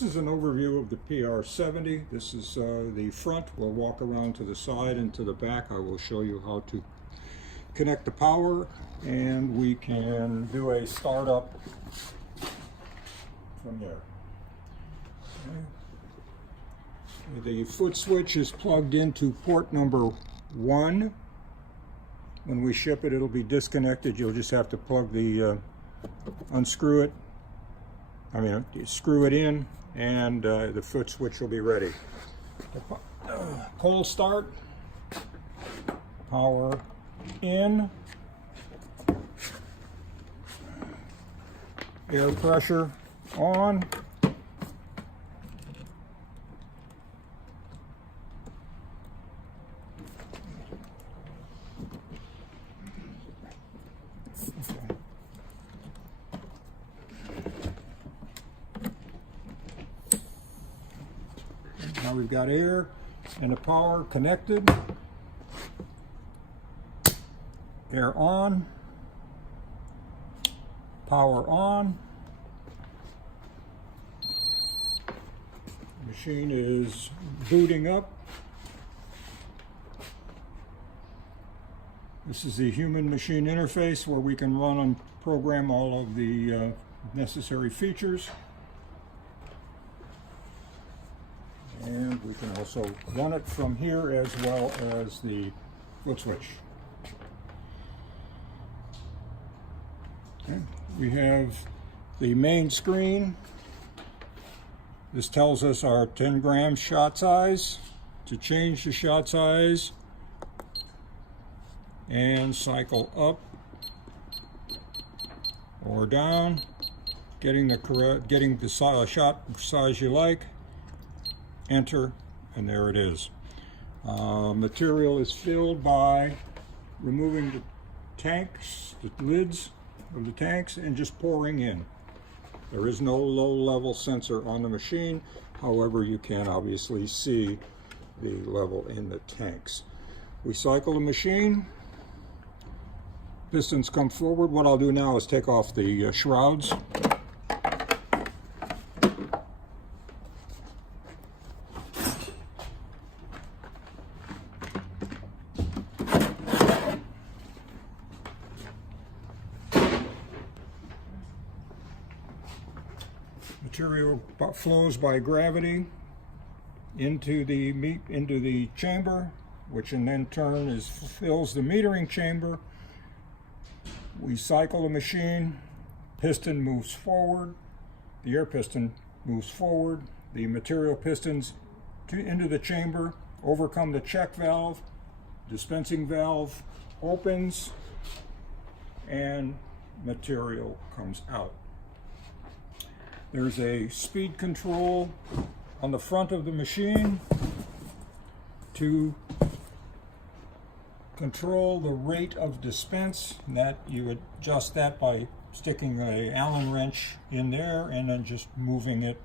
This is an overview of the PR70. This is the front. We'll walk around to the side and to the back. I will show you how to connect the power, and we can do a startup from there. Okay. The foot switch is plugged into port number 1. When we ship it, it'll be disconnected. You'll just have to plug the unscrew it. Screw it in, and the foot switch will be ready. Cold start, power in, air pressure on, now we've got air and the power connected. Air on, power on. The machine is booting up. This is the human-machine interface where we can run and program all of the necessary features. And we can also run it from here as well as the foot switch. Okay. We have the main screen. This tells us our 10 gram shot size. To change the shot size and cycle up or down, getting the shot size you like. Enter, and there it is. Material is filled by removing the tanks, the lids of the tanks, and just pouring in. There is no low-level sensor on the machine. However, you can obviously see the level in the tanks. We cycle the machine. Pistons come forward. What I'll do now is take off the shrouds. Material flows by gravity into the chamber, which in then turn fills the metering chamber. We cycle the machine. Piston moves forward. The air piston moves forward. The material pistons into the chamber overcome the check valve. Dispensing valve opens, and material comes out. There's a speed control on the front of the machine to control the rate of dispense. That you adjust that by sticking an Allen wrench in there and then just moving it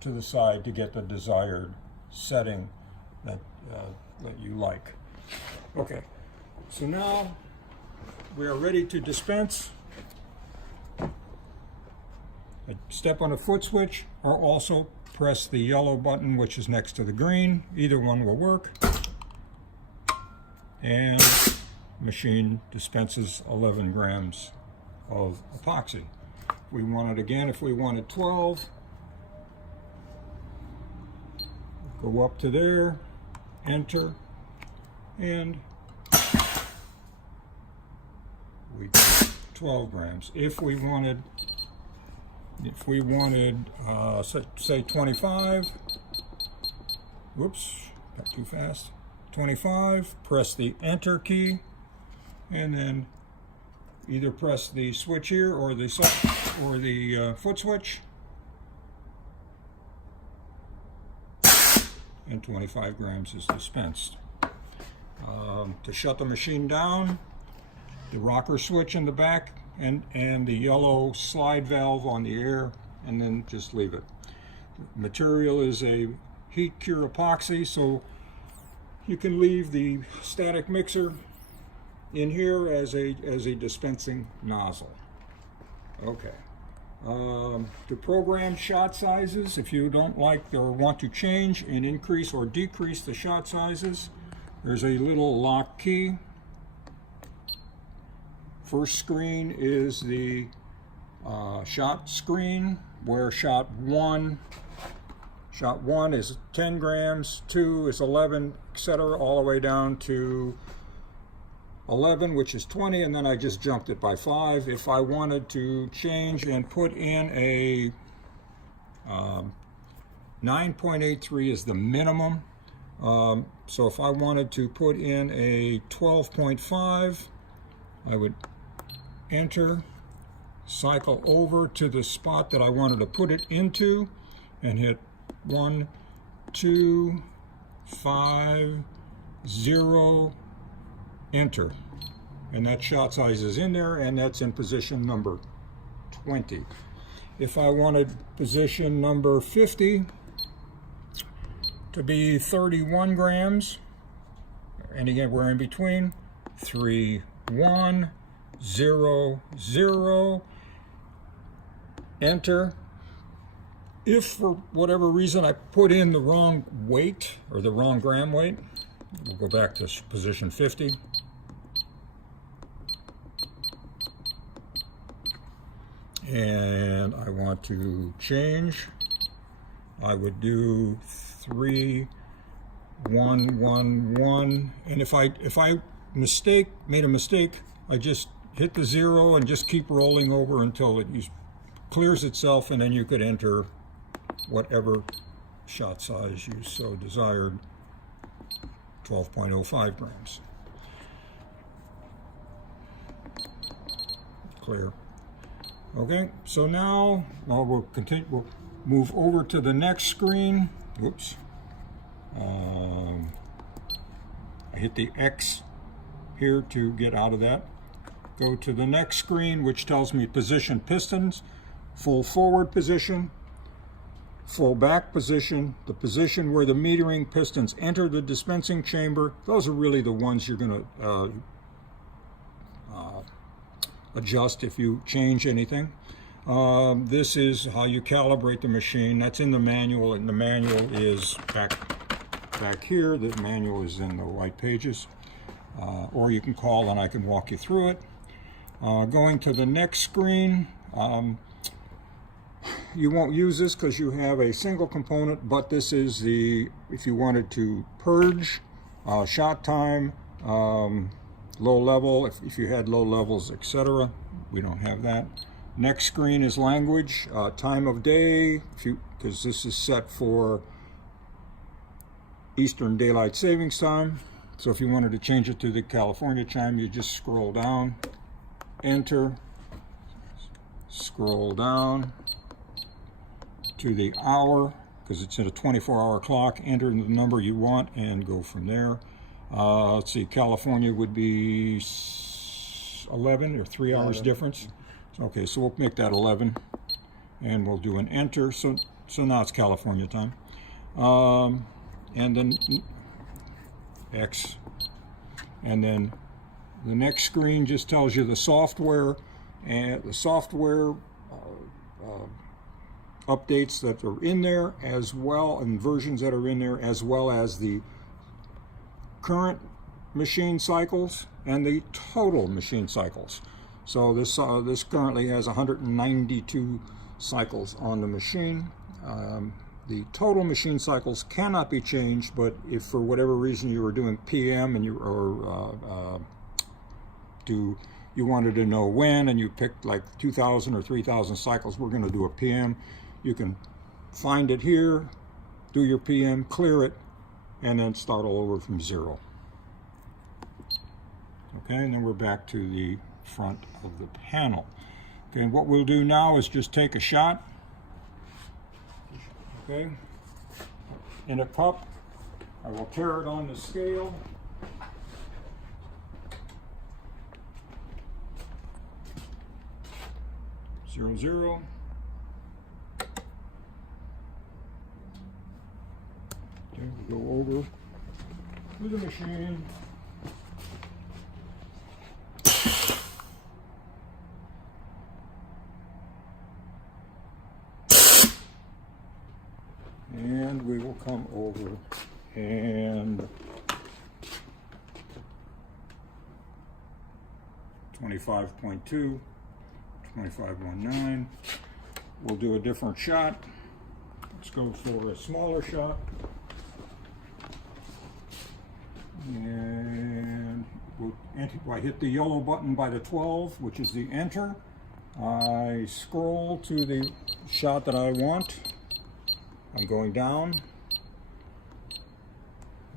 to the side to get the desired setting that you like. Okay, so now we are ready to dispense. Step on a foot switch, or also press the yellow button which is next to the green. Either one will work. And machine dispenses 11 grams of epoxy. If we want it again, if we wanted 12, go up to there, enter, and we get 12 grams. If we wanted say 25, whoops, got too fast, 25, press the enter key, and then either press the switch here or the foot switch, and 25 grams is dispensed. To shut the machine down, the rocker switch in the back, and the yellow slide valve on the air, and then just leave it. The material is a heat cure epoxy, so you can leave the static mixer in here as a dispensing nozzle. Okay, To program shot sizes, if you don't like or want to change and increase or decrease the shot sizes, there's a little lock key. First screen is the shot screen, where shot one is 10 grams, 2 is 11, etc., all the way down to 11, which is 20, and then I just jumped it by 5. If I wanted to change and put in a 9.83 is the minimum. So if I wanted to put in a 12.5, I would enter, cycle over to the spot that I wanted to put it into, and hit 1, 2, 5, 0, enter. And that shot size is in there, and that's in position number 20. If I wanted position number 50 to be 31 grams, and again, we're in between, 3, 1, 0, 0, enter. If for whatever reason I put in the wrong weight or the wrong gram weight, we'll go back to position 50. And I want to change. I would do 3, 1, 1, 1. And if I made a mistake, I just hit the 0 and just keep rolling over until it clears itself, and then you could enter whatever shot size you so desired, 12.05 grams. Clear. Okay, so now we'll continue. We'll move over to the next screen. Whoops. I hit the X here to get out of that. Go to the next screen, which tells me position pistons, full forward position, full back position, the position where the metering pistons enter the dispensing chamber. Those are really the ones you're going to adjust if you change anything. This is how you calibrate the machine. That's in the manual, and the manual is back here. The manual is in the white pages. Or you can call and I can walk you through it. Going to the next screen, you won't use this because you have a single component, but this is if you wanted to purge, shot time, low level, if you had low levels, etc. We don't have that. Next screen is language, time of day, because this is set for Eastern Daylight Savings Time. So if you wanted to change it to the California time, you just scroll down, enter, scroll down to the hour, because it's at a 24-hour clock, enter the number you want and go from there. Let's see, California would be 11 or 3 hours difference. Okay, so we'll make that 11 and we'll do an enter. So now it's California time. And then X. And then the next screen just tells you the software and the software updates that are in there, as well, and versions that are in there, as well as the current machine cycles and the total machine cycles. So this currently has 192 cycles on the machine. The total machine cycles cannot be changed, but if for whatever reason you were doing PM and you wanted to know when, and you picked like 2,000 or 3,000 cycles, we're going to do a PM. You can find it here, do your PM, clear it, and then start all over from 0. Okay, and then we're back to the front of the panel. Okay, and what we'll do now is just take a shot. Okay, in a cup. I will tear it on the scale. Zero, 0. Okay, we go over to the machine. and we will come over and 25.2, 25.19. We'll do a different shot. Let's go for a smaller shot. And I hit the yellow button by the 12, which is the enter. I scroll to the shot that I want. I'm going down.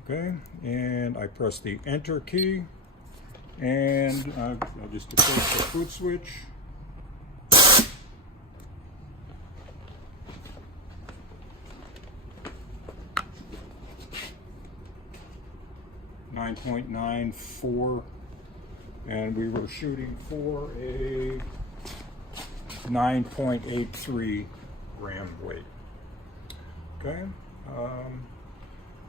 Okay, and I press the enter key. And I'll just approach the fruit switch. .94, and we were shooting for a 9.83 gram weight. Okay.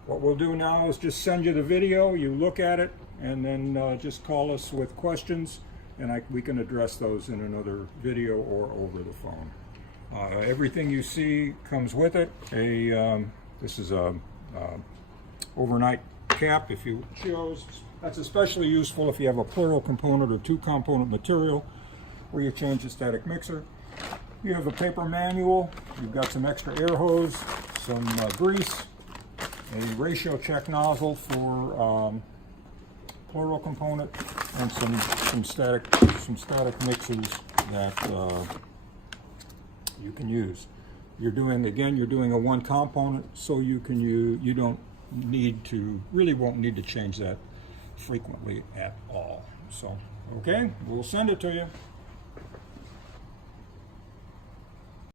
What we'll do now is just send you the video, you look at it, and then just call us with questions, and we can address those in another video or over the phone. Everything you see comes with it. This is a overnight cap, if you chose. That's especially useful if you have a plural component or two component material where you change the static mixer. You have a paper manual, you've got some extra air hose, some grease, a ratio check nozzle for plural component, and some static mixers that you can use. You're doing a one component, so you don't need to, really won't need to change that frequently at all. So, okay, we'll send it to you.